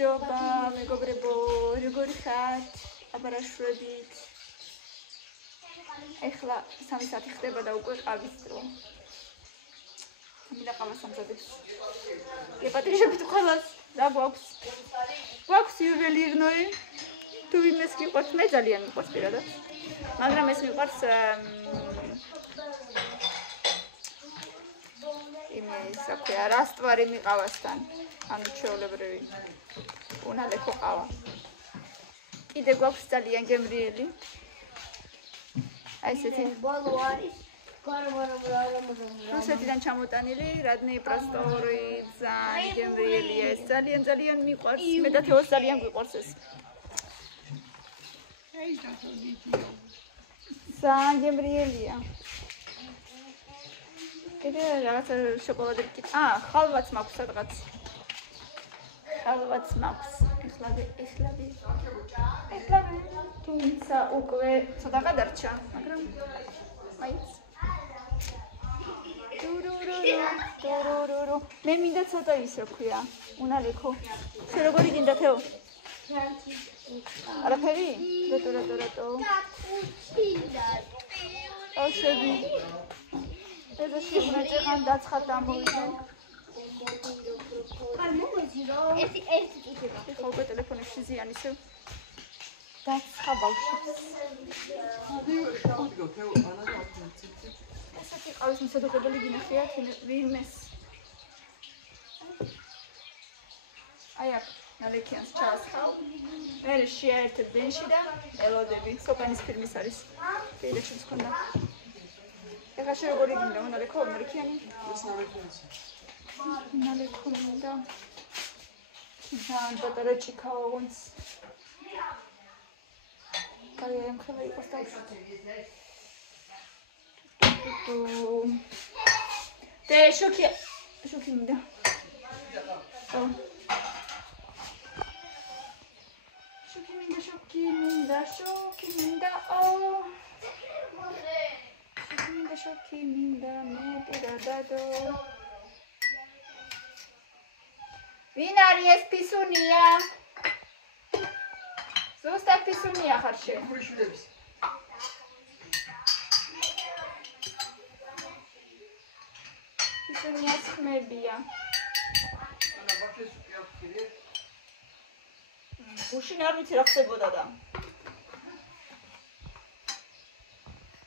გამარჯობა, მეგობრებო, როგორ ხართ? აბარაშვრებით. ეხლა 3 საათი ხდება და უკვე ყავის დრო. მინდა ყავას ამზადებს. გეპატრიჟებით ყველას, რა გვაქვს? გვაქვს იუველირნოი. თუ ვინმეს გიყვარს, მე ძალიან მიყვარს პირადად. მაგრამ ეს მიყვარს ისა ქვია, რასტვარი მიყავასთან. ანუ ჩვეულებრივი უნალექო ყავა. კიდე გვაქვს ძალიან გემრიელი. აი ესეთი ბოლო არის. რუსეთიდან ჩამოტანილი, რადნი პროსტორი, ძალიან გემრიელია ეს. ძალიან მიყვარს. მე და თეოს ძალიან გვიყვარს ეს. ძალიან გემრიელია. კიდე რაღაცა შოკოლადი კი. ხალვაც მაქვს სადღაც. ხალვაც მაქვს. ეხლა თუმცა უკვე ცოტა გადარჩა, მაგრამ მაინც. მე მინდა ცოტა ის რა ქვია, უნალექო. შენ როგორი გინდა თეო? არაფერი? რატო? ოშები. ეს შეიძლება წეღან დაცხად დამოვიდნენ. აი მოგეძირო. ერთი იქნება. ეხლა უკვე ტელეფონებში ზიანი ისევ. დაცხა ბავშვს. ესეთი ყავის მისადოღებელი გინახია ვინმეს. აი აქ ნალექიანს ჩაასხავ. მე შეერთებ ბენში და ელოდები. სოკანის ფილმის არის. პირეჩის ქონდა. ეხლა შე როგორი გინდა ნალექო ნალექიანი? ეს ნალექიანსა. ნალექო მინდა. ძალიან პატარა ჭიქაონს. აი ამ ხელი იყოს დავშვით. და შოქი მინდა. შოქი მინდა მე პირადადო. ვინ არის ეს ფისუნია? ზუსტად ფისუნია ხარ შენ. გურიშვილების. ფისუნიას ხმებია. ანა ბაქეს უყიაფქირე. გუშინ არ ვიცი რა ხდებოდა და.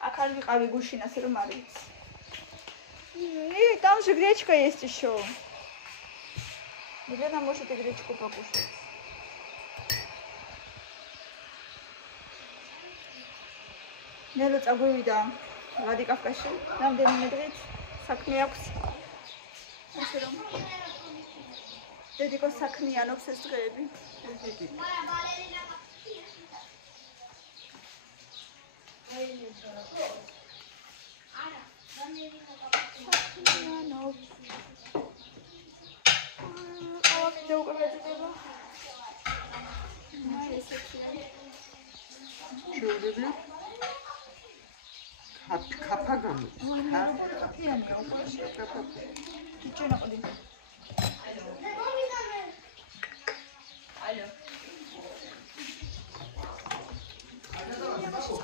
აქ არ ვიყავი გუშინ ასე რომ არ ვიცი. там же гречка есть еще. Где нам может и гречку покушать? ნელო წაგვივიდა ვადიკავკაზში, რამდენიმე დღით საქმე აქვს. ასე რომ დედიკო საქმიანობს ეს დღეები. Kapa gamu. Kafiyanga uqoshqa kapa. Kichona qodi. Allo.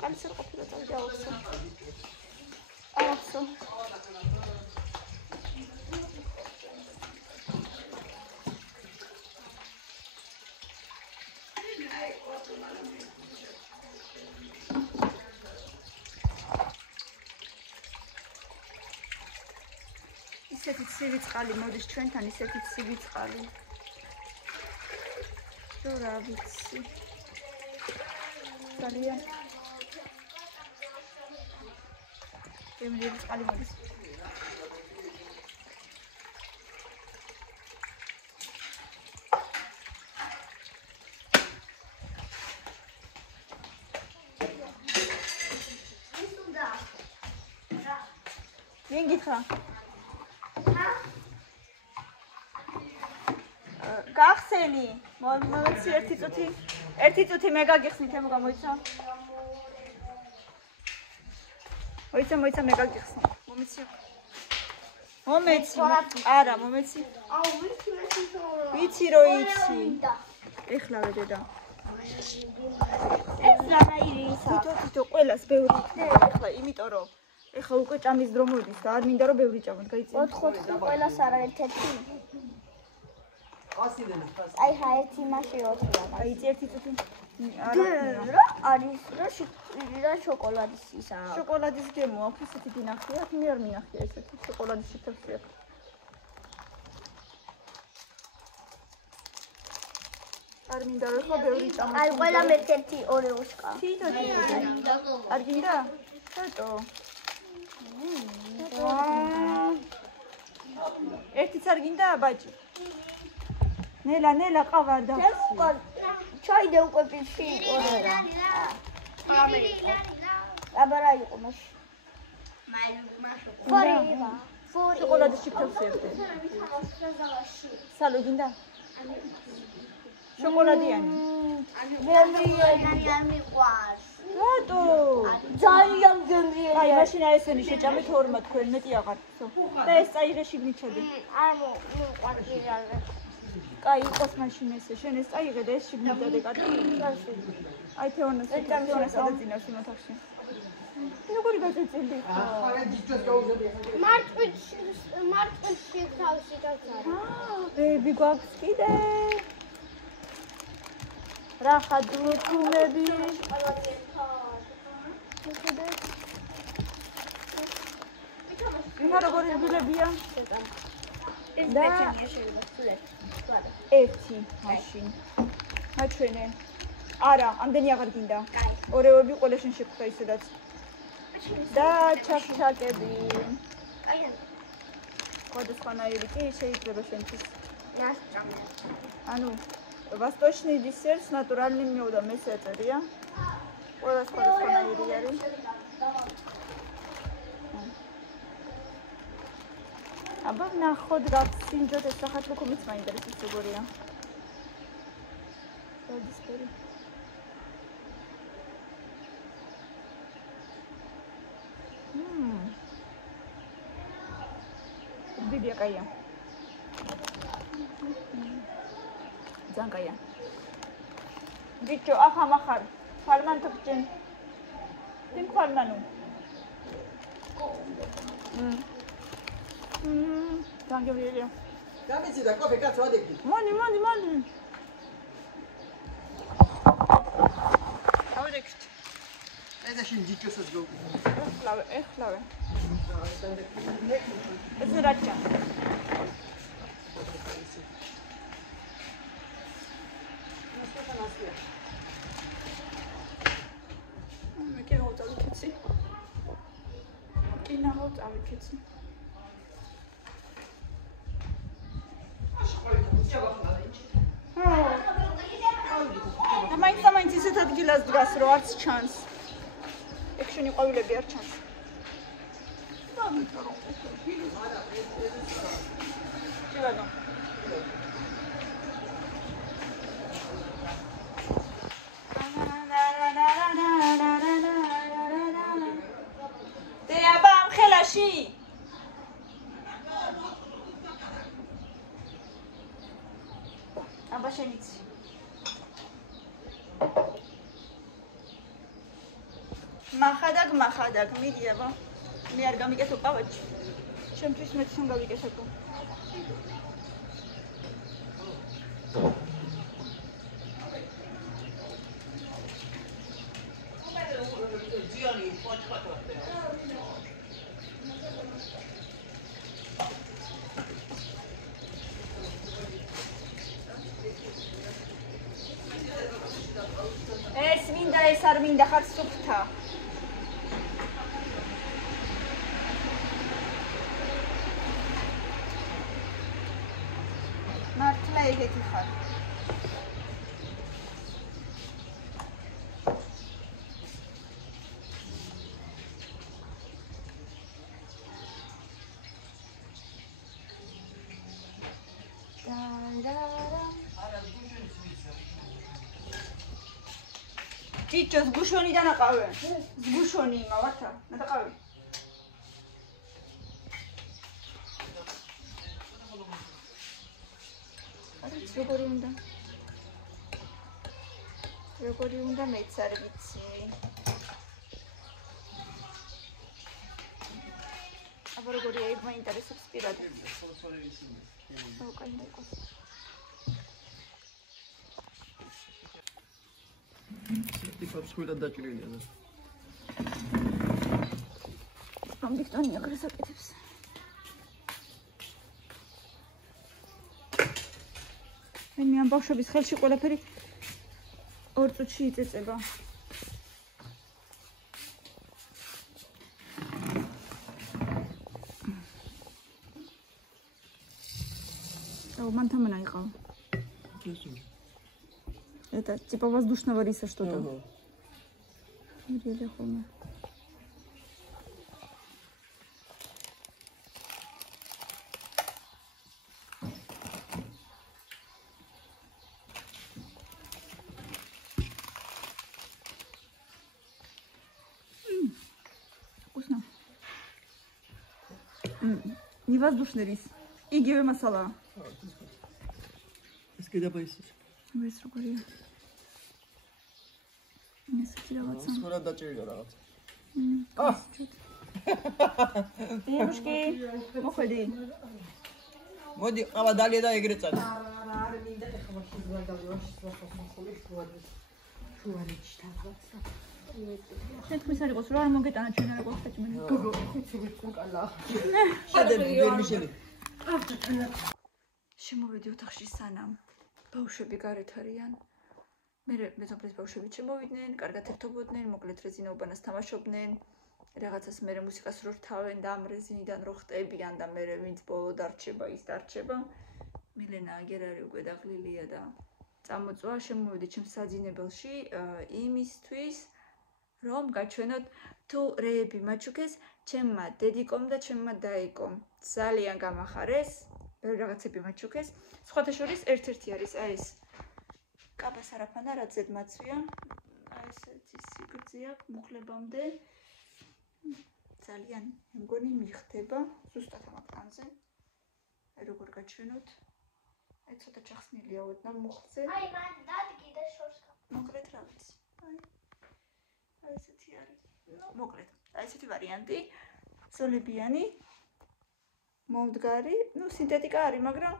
Qanser qopila tawda awsa. Awsa. ისეთი ცივი წყალი მოდის ჩვენთან, ისეთი ცივი წყალი. თუ რა ვიცი. ძალიან გემრიელი წყალი მოდის. ვინ გითხრა? გახსენი, მომეცი ერთი წუთი მე გაგიხსნით, ემო გამოიცა. მოიცა მე გაგიხსნით. მომეცი. არა, მომეცი. აუ, ვიცი. ვიცი რომ იცი. ეხლავე დედა. ეს რანაირისა? თვითონ ყველას ბევრი იქნება ეხლა, იმიტომ რომ ეხლა უკვე ჭამის დრო მოდის და არ მინდა რომ ბევრი ჭამოთ, გაიცი? 4 ყველას არა ერთ-ერთი. აი ხა ერთი მაშინ 4-ია. გაიცი ერთი წუთი. რა არის რა შოკოლადის ისა? შოკოლადის გემო აქვს ესეთი დინახია, მე არ მინახია ესეთი შოკოლადის შეთევსი აქვს. არ მინდა რომ ხო ბევრი ჭამოთ. აი ყველა ერთ-ერთი ორეოშკა. თვითონ არ გინდა? ცოტო. ერთიც არ გინდა ბაჭი? ნელა ყავარ და ჩაიდე უკვე პირში ორერა. აბარა იყო მაშ. ფორი. შოკოლადის შეთევსი ერთი. სალო გინდა? შოკოლადიანი. გემრიელი არ მიყვარს. რატო? ძალიან გემრიელი. აი მაშინ აი ესენი შეჭამეთ ორმა თქვენ მეტი აღარ. და ეს წაიღე შიგნიჩები. არ მიყვარს ირალე. კაი იყოს მაშინ ესე. შენ ეს წაიღე და ეს შიგნიდადე კატი. აი თეონას ადაძინავს იმ ოთახში. როგორი გაწეწილი? მარტვილში თავში გაძარა. ბეიბი გვაქვს კიდე. რა ხადრუთუმები? ეხლა როგორი რბილებია? და ერთი მაშინ. მაჩვენე. არა, ამდენი აღარ გინდა. ორეოები ყველა შენ შეგხვდა ისედაც. და ჩაქჩაკები. სხვადასხვანაირი კი შეიძლება შენთვის. ანუ восточный десерт с натуральным медом ეს ეწერია. ყველა სხვადასხვანაირი არის. აბა ნახოთ გავსინჯოთ ეს სახათლო კომიც მაინტერესებს როგორია. სადისფერი. ბიბია კაია. ძალიან კაია. ბიჭო, ახლა מחარ. ფარმან თქჭენ. თინ ფარმანუ. ძალიან გემრიელია. გამიცი და კოფე კაც ვადექი. მოდი. ავდექით. ედა შენ ჯიჭოსაც გოგო. ეხლავე. ეს რაჭა. მე კი ავწავიქეცი. და მაინც ისეთ ადგილას დგას, რომ არც ჩანს. ეგ შენი ყვავილები არ ჩანს. ჭირაგა. დეაბა ამხელაში. აბა შენიცი. მახადაგ, მიდი აბა. მე არ გამიკეთო ყავაჩი. ჩემთვის მეც უნდა გავიკეთებო. ეს მინდა, ეს არ მინდა, ხარ სუფთა. მართლა ეგეთი ხარ. ჭიჭო ზგუშონიდან აყავე. ზგუშონი იმავართა, ნატაყავე. არის როგორი უნდა? როგორი უნდა მეც არ ვიცი. აბა როგორია ეგ მაინტერესებს პირადად. უკან იყოს. ტიპებს ხვილად დაჭრილია და. ამ ვიქტორია გასაკეთებს. მე ამ ბავშვების ხელში ყველაფერი 2 წუთში იწეწება. ман там наехал. Это типа воздушного риса что-то. Или хуйня. Вкусно. Не воздушный рис. Игиве масала. ეს კიდე ბაისის. ეს როგორია? ეს კიდევაც. ხურად დაჭრილია რაღაც. დიემუშკი, მოხედი. მოდი, ყავა დალია და ეგრე წადი. შენ თქვენს არ იყოს რა არ მოგეტანა ჩვენ არ გვაქვს საჭმელი. შედები ვერ მიშელი. შემოვედი ოთახში სანამ ბავშვები გარეთ არიან. მე მეზობლის ბავშვები შემოვიდნენ, კარგად ერთობოდნენ, მოკლედ რეზინაუბანას თამაშობდნენ. რაღაცას მე მუსიკას რო რთავენ და ამ რეზინიდან რო ხტებიან და მე ვინც ბოლო დარჩება, ის დარჩება. მილენა აგერარი უკვე დაღლილია და წამოწვა, შემოვედი ჩემს საძინებელში იმისთვის, რომ გაჩვენოთ თუ რეები მაჩუქეს ჩემმა დედიკომ და ჩემმა დაიკომ. ძალიან გამახარეს. ბევრი რაღაცები მაჩუქეს. სხვათა შორის ერთ-ერთი არის ეს კაბას არაფან არა ზედმაცვია. ესეთი სიგრძე აქვს მუხლებამდე. ძალიან მგონი მიხდება ზუსტად ამ აკტანზე. როგორ გაჩვენოთ? აი ცოტა ჩახსნილია ოდნავ მუხლზე. აი მან დადგი და შორს მოკლედ რაღაც. აი ესეთი არის. მოკლედ, აი ესეთი ვარიანტი. ზოლებიანი მომდგარი, სინთეტიკა არის, მაგრამ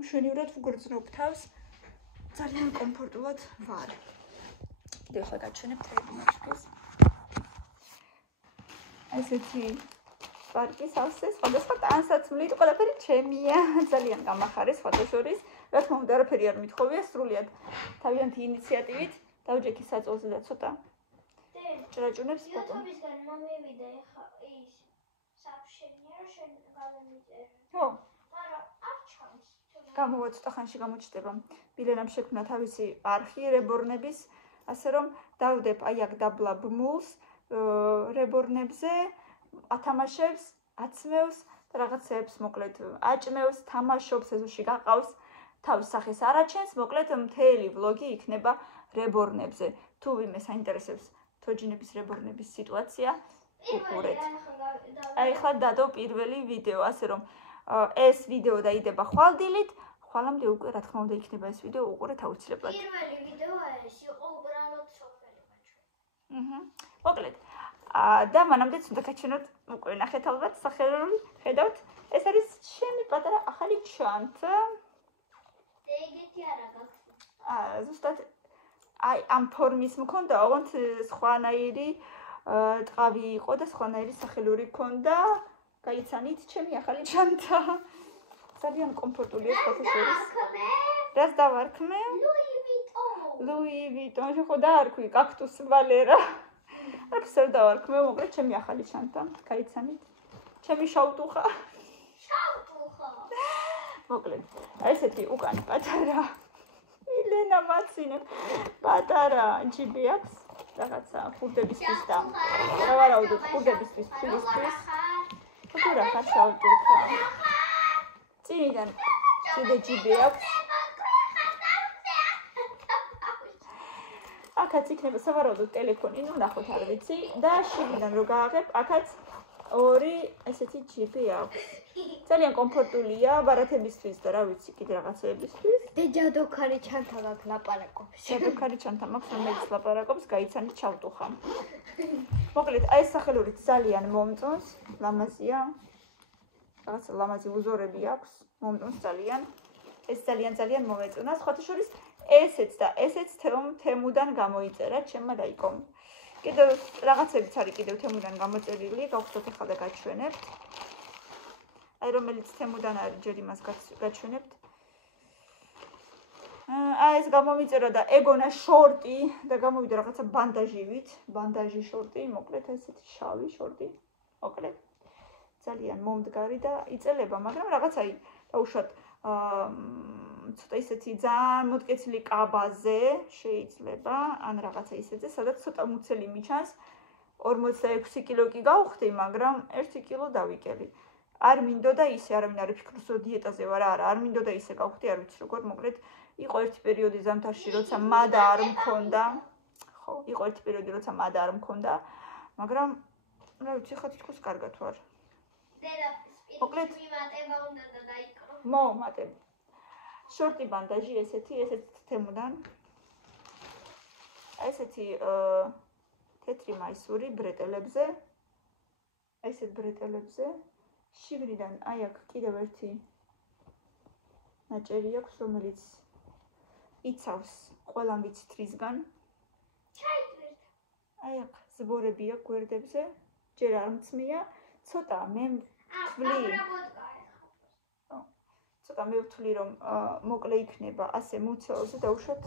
მშვენივრად ვგრძნობ თავს. ძალიან კომფორტულად ვარ. კიდევ ხა გაჩვენებთ რეგიმაშკეს. ესეთი პარკი სავსე, სხვადასხვა ტანსაცმლით, ყველაფერი ჩემია. ძალიან გამახარეს სხვათა შორის. რა თქმა უნდა, არაფერი არ მithოვია, სრულიად თავიანთი ინიციატივით დავჯექი საწოლზე და ცოტა ჭრაჭუნებს ფოტო. YouTube-ისგან მომივიდა ხა ის საფშენია რომ შენ გავემიწერე. ხო. მაგრამ არ ჩანს. გამოვა ცოტა ხანში გამოჩნდება. მილენამ შექმნა თავისი არხი რებორნების, ასე რომ დავდებ აი აქ დაბლა ბმულს რებორნებზე, ათამაშებს, აცმევს და რაღაცებს მოკლედ აჭმევს, თამაშობს, ეზოში გაყავს, თავის სახეს არაჩენს, მოკლედ მთელი ვლოგი იქნება რებორნებზე. თუ ვინმე საინტერესებს თოჯინების რებორნების სიტუაცია, უყურეთ. აი ხლა დადო პირველი ვიდეო, ასე რომ ეს ვიდეო დაიდება ხვალდილით, ხვალამდე უკვე რა თქმა უნდა იქნება ეს ვიდეო უყურეთ აუცილებლად. პირველი ვიდეო ეს იყო უბრალოდ სოფელი მაჩვენე. მოკლედ. და მანამდეც უნდა გაჩვენოთ უკვე ნახეთ ალბათ სახელური, ხედავთ, ეს არის ჩემი პატარა ახალი ჩანთა. და ეგეთი არა გაქვს. ზუსტად აი ამ ფორმის მქონდა, ოღონდ სხვანაირი ტყავი იყო და სხვანაირი სახელური ქონდა. გაიცანით ჩემი ახალი ჩანთა. ძალიან კომფორტულია სხვათა შორის. რას დავარქმე? ლუი ვიტონ. ხო დაარქვი კაქტუს ვალერა. არც არ დავარქმე, მოკლედ ჩემი ახალი ჩანთა. გაიცანით? ჩემი შავტუხა. შავტუხა. მოკლედ, ესეთი უკან პატარა. მილენა მაცინებ. პატარა ჯიბი აქვს. რაღაცა ხურდებისთვის და სავარაუდოდ ხურდებისთვის ფილისთვის. თუ რა ხარ შავტუხა. წინიდან კიდე ჯიბი აქვს. აქაც იქნება სავარაუდოდ ტელეფონი, ნახოთ არ ვიცი და შიგნიდან რო გააღებ, აქაც ორი ესეთი ჯიბი აქვს. ძალიან კომფორტულია ბარათებისთვის და რა ვიცი, კიდე რაღაცეებისთვის. და ჯადოქარი ჩანთა გაქვს ლაპარაკობს. ჯადოქარი ჩანთა მაქვს, რომელიც ლაპარაკობს, გაიცანით ჩავტუხა. მოკლედ, აი ეს სახელურით ძალიან მომწონს, ლამაზია. რაღაცა ლამაზი უზორები აქვს, მომწონს ძალიან. ეს ძალიან მომეწონა. სხვათა შორის ესეც და ესეც თემუდან გამოიწერა, ჩემმა დაიკომ. კიდევ რაღაცებიც არის კიდევ თემუდან გამოწერილი, გავხსოვთ ახლა და გაჩვენებთ. აი რომელიც თემუდან არის, ჯერ იმას გაჩვენებთ. აი ეს გამომიწერა და ეგონა შორტი და გამოვიდა რაღაცა ბანდაჟივით, ბანდაჟი შორტი, მოკლედ ესეთი შავი შორტი, მოკლედ. ძალიან მომდგარი და იწელება, მაგრამ რაღაცა დაუშვათ ცოტა ისეთი ძალიან მოტკეცილი კაბაზე შეიძლება, ან რაღაცა ისეთზე, სადაც ცოტა მუცელი მიჩანს. 46 კილო კი გავხდი, მაგრამ 1 კილო დავიკელი. არ მინდოდა ისე, არავინ არ ფიქრობს, რომ დიეტაზე ვარ, არა, არ მინდოდა ისე გავხდი, არ ვიცი როგორ, მოკლედ იყო ერთი პერიოდი ზამთარში, როცა მადა არ მქონდა. ხო, იყო ერთი პერიოდი, როცა მადა არ მქონდა, მაგრამ რა ვიცი, ხა თითქოს კარგად ვარ. მოკლედ მატება უნდა და დაიკრო. მატებ. შორტი ბანდაჟი ესეთი თემუდან. ესეთი თეთრი მაისური ბრეტელებზე. ესეთ ბრეტელებზე. შიგნიდან აი აქ კიდევ ერთი ნაჭერი აქვს, რომელიც იცავს ყველა მიცითრისგან. ჩაიტვირთ. აი აქ ზბორები აქვს გვერდებზე. ჯერ არ მწმია, ცოტა მე ცოტა მე ვთვლი რომ მოკლე იქნება ასე მუცელზე და უშოთ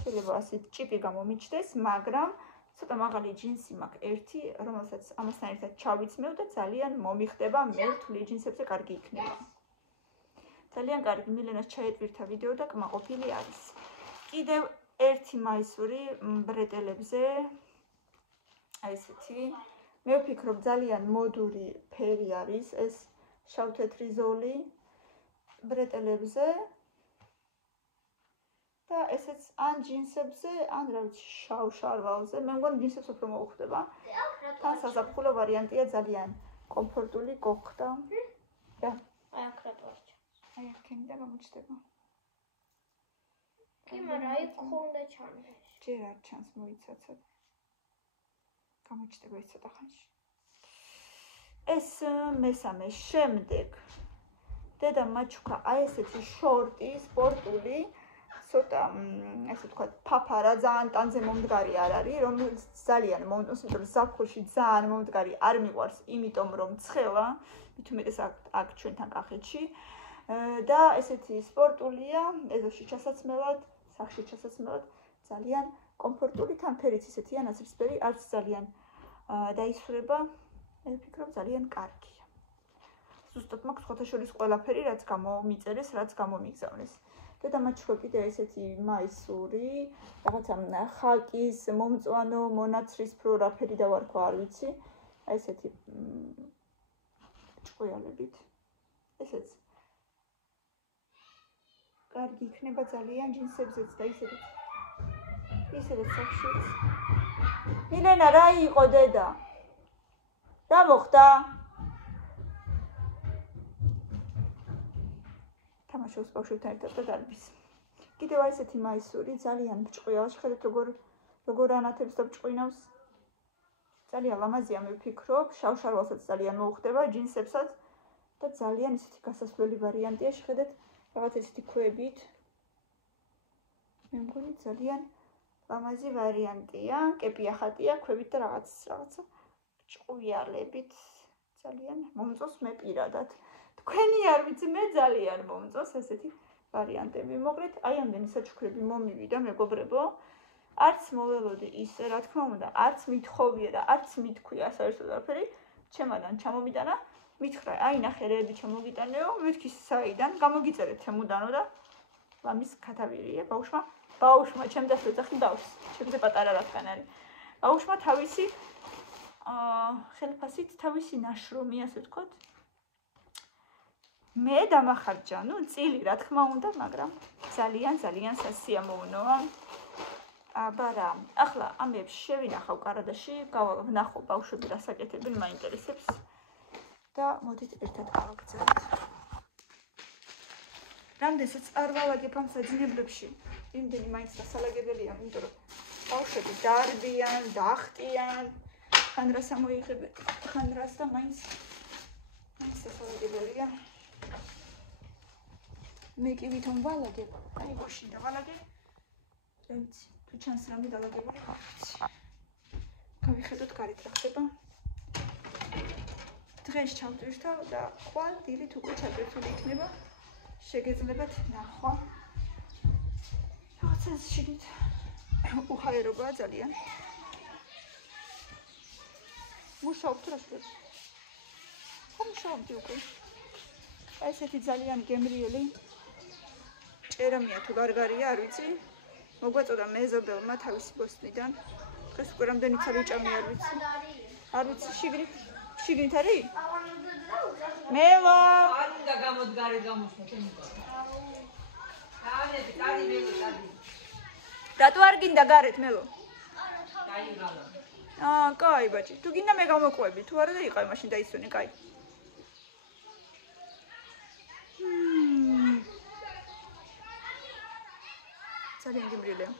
შეიძლება ასე ჭიპი გამომიჩნდეს, მაგრამ ცოტა მაღალი ჯინსი მაქვს ერთი, რომელსაც ამასთან ერთად ჩავიცმევ და ძალიან მომიხდება, მე ვთვლი ჯინსებზე კარგი იქნება. ძალიან კარგი, მილენას ჩაეტვირთა ვიდეო და კმაყოფილი არის. კიდევ ერთი მაისური ბრეტელებზე. აი ესეთი. მე ვფიქრობ ძალიან მოდური ფერი არის ეს შავ-თეთრი ზოლი ბრეტელებზე. და ესეც ან ჯინსებზე, ან რა ვიცი, შავ შარვალზე. მე მგონი ჯინსებს უფრო მოუხდება. თან საზაფხულო ვარიანტია ძალიან კომფორტული გოხდა. და აი აქ რა ტვარჩა. აი აქედან გამოჩნდება. კი, მაგრამ აი ხონდა ჩანდეს. ჯერ არ ჩანს, მოიცაცოთ. გამოჩნდება ეს ცოტა ხანში. ეს მესამე შემდეგ. დედა მაჩუკა აი ესეთი შორტი, სპორტული, ცოტა ასე ვთქვათ, ფაფარა, ძალიან ტანზე მომდგარი არ არის, რომელიც ძალიან მომწონს, იმიტომ რომ ზაფხულში ძალიან მომდგარი არ მიყვარს, იმიტომ რომ ცხელა, მით უმეტეს აქ ჩვენთან კახეთში. და ესეთი სპორტულია, ეზოში ჩასაცმელად, სახში ჩასაცმელად, ძალიან კომფორტული, თან ფერიც ისეთია, ნაცრისფერი, არც ძალიან დაისვრება, მე ვფიქრობ ძალიან კარგია. ზუსტად მაქვს სხვათა შორის ყველაფერი, რაც გამომიწერეს, რაც გამომიგზავნეს. დედა მაჩუკა კიდე ესეთი მაისური, რაღაცა ხაკის, მომწვანო, მონაცრისფრო რა ფერი დავარქვა, არ ვიცი. აი ესეთი ჭყუიალებით. ესეც კარგი იქნება ძალიან ჯინსებზეც და ისედაც სახშიც. მილენა, რა იყო დედა? რა მოხდა? თამაშობს ბავშვებთან ერთად და დარბის. კიდევ აი ესეთი მაისური, ძალიან ჭყუია, შეხედეთ როგორ ანათებს და ჭყვინავს. ძალიან ლამაზია, მე ვფიქრობ, შავ შარვალსაც ძალიან მოუხდება, ჯინსებსაც და ძალიან ისეთი გასასვლელი ვარიანტია, შეხედეთ, რაღაც ესეთი ქვებით. მე მგონი ძალიან ლამაზი ვარიანტია, კეპია ხატია, ქვებით და რაღაცა ჭყუიალებით. ძალიან მომწონს მე პირადად. თქვენი არ ვიცი, მე ძალიან მომწონს ესეთი ვარიანტები. მოკლედ, აი ამდენი საჩუქრები მომივიდა, მეგობრებო. არც მოველოდი ისე, რა თქმა უნდა, არც მithოვია და არც მithქვია საერთოდ არაფერი, ჩემადან ჩამომიტანა, მითხრა, აი ნახე რეები ჩამოგიტანეო, მეთქი საიდან, გამოგიწერეთ თემუდანო და ლამის ქათავირია ბაუშმა, ჩემ დასწრე ძახი ბავშვს, ჩემზე პატარა რატყან არის. ბაუშმა თავისი ხელფასით თავისი ნაშრომი, ასე ვთქვათ. მე დამახარჯა, წილი რა თქმა უნდა, მაგრამ ძალიან სასიამოვნოა. აბა რა, ახლა ამებს შევინახავ კარადაში, ვნახო ბავშვები რას აკეთებენ, მაინტერესებს. და მოდით ერთად გავაგრძელოთ. რამდენსაც არ ვალაგებ ამ საძინებლებში, იმდენი მაინც დასალაგებელია, იმიტომ რომ ბავშვები დარბიან, დახტიან, ხან რას ამოიღებენ, ხან რას და მაინც დასალაგებელია. მე კი ვითომ ვალაგებ, აი გუშინ დავალაგებ. ვიცი, თუ ჩანს რამე დალაგებული ხარ. გავიხედოთ გარეთ რა ხდება. დღეს ჩავტვირთავ და ხვალ დილით უკვე ჩაკვეთილი იქნება. შეგეძლებათ ნახვა. რაღაცა შეგით უხაერობაა ძალიან. მუშაობთ რა შეგეთ? ხო მუშაობდი უკვე. აი ესეთი ძალიან გემრიელი ჭერამია თუ გარგარია, არ ვიცი. მოგვაწოდა მეზობელმა თავისი ბოსტნიდან. დღეს უკვე რამდენი ცალი ჭამი არ ვიცი. არ ვიცი შიგნით არის? მელო არ უნდა გამოდგარე გამოსვლა თემიკა. დაანები, კარი მელო, კარი. რატო არ გინდა გარეთ მელო? კაი გალა. კაი ბაჭი, თუ გინდა მე გამოყვები, თუ არა და იყავი მაშინ დაისვენე, კაი. ძალიან გემრიელია.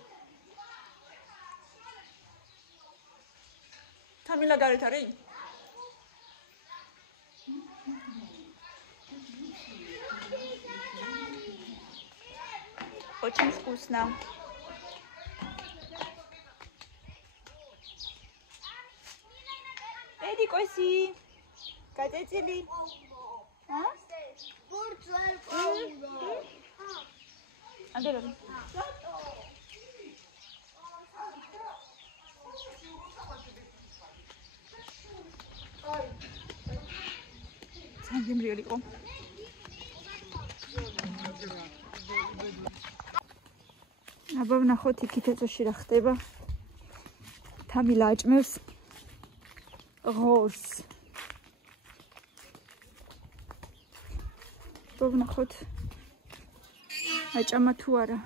თამილა გარეთ არის? Очень вкусно. Эди коси. Катецели. А? Андера. ძალიან მრიელი იყო. აბა ვნახოთ იქით ეზოში რა ხდება. თამილა აჭმევს ღორს. აბა ვნახოთ აჭამა თუ არა.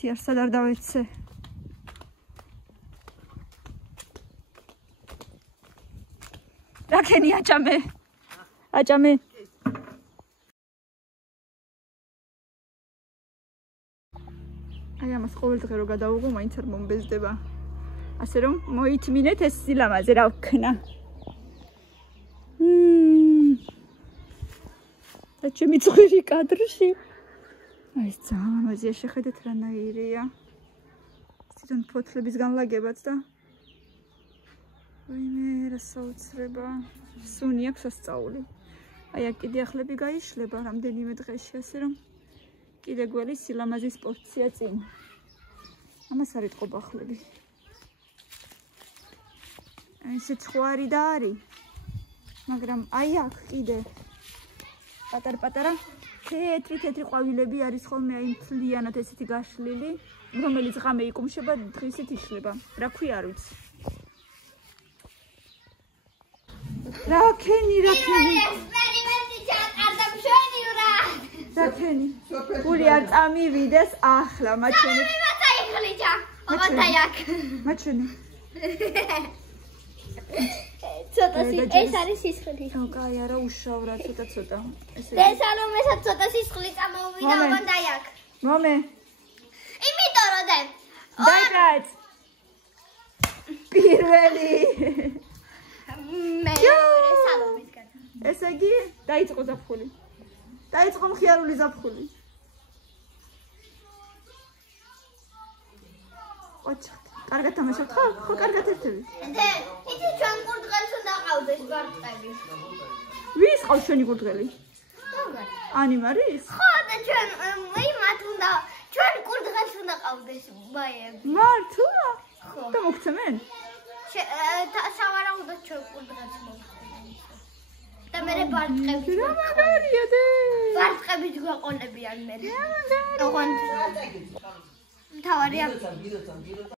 თიარსად არ დავეცე. Rakeni aჭამე. აჭამე. აი ამას ყოველდღე რო გადავუღო, მაინც არ მომბეზდება. ასე რომ მოითმინეთ ეს სილამაზე რა ვქნა. და ჩემი წვირი კადრში. აი ძალიან ამაზია შეხედეთ რანაირია. თვითონ ფოთლების განლაგებაც და ვინე რა საოცრება. სუნი აქვს ასწაული. აი აქ კიდე ახლები გაიშლება რამდენიმე დღეში, ასე რომ კიდე გველის სილამაზის პორცია წინ. ამას არ იტყობა ახლები. ესე ცხვარი და არის. მაგრამ აი აქ კიდე პატარ-პატარა თეთრი ყვავილები არის ხოლმე აი მთლიანად ესეთი გაშლილი, რომელიც ღამე იკუმშება, დღისით იშლება. რა ქვია არ ვიცი. Rakeni. ექსპერიმენტი ჩაყარდა მშვენი რა. Rakeni. გული არ წამივიდეს ახლა, მაჩვენე. მოთაიხლიჭა. მოთაიაკ. მაჩვენე. ცოტა ეს არის სისხლი. კაი, არა უშავრა ცოტა. ესე. დესალომესაც ცოტა სისხლი წამოვიდა მოთაიაკ. მომე. იმიტომ რომ დაიბრაც. პირველი. მეორე სალომისგან. ესე იგი, დაიწყო ზაფხული. დაიწყო მხიარული ზაფხული. ოჩხთ. კარგად თამაშობთ ხო? ხო, კარგად ერთები. იცი ჩვენ კურდღელს უნდა ყავდეს ბარტყები. ვის ყავს ჩვენი კურდღელი? ანიმარის? ხო, და ჩვენ იმათ უნდა ჩვენ კურდღელს უნდა ყავდეს ბაიები. მართლა? ხო. და მოგცემენ? სავარაუდოდ ჩვენ კურდღელს მოვხდით. და მე ბარტყები. რა მაგარია დე. ბარტყებით გვაყოლებიან მე. ოღონდ. თავარია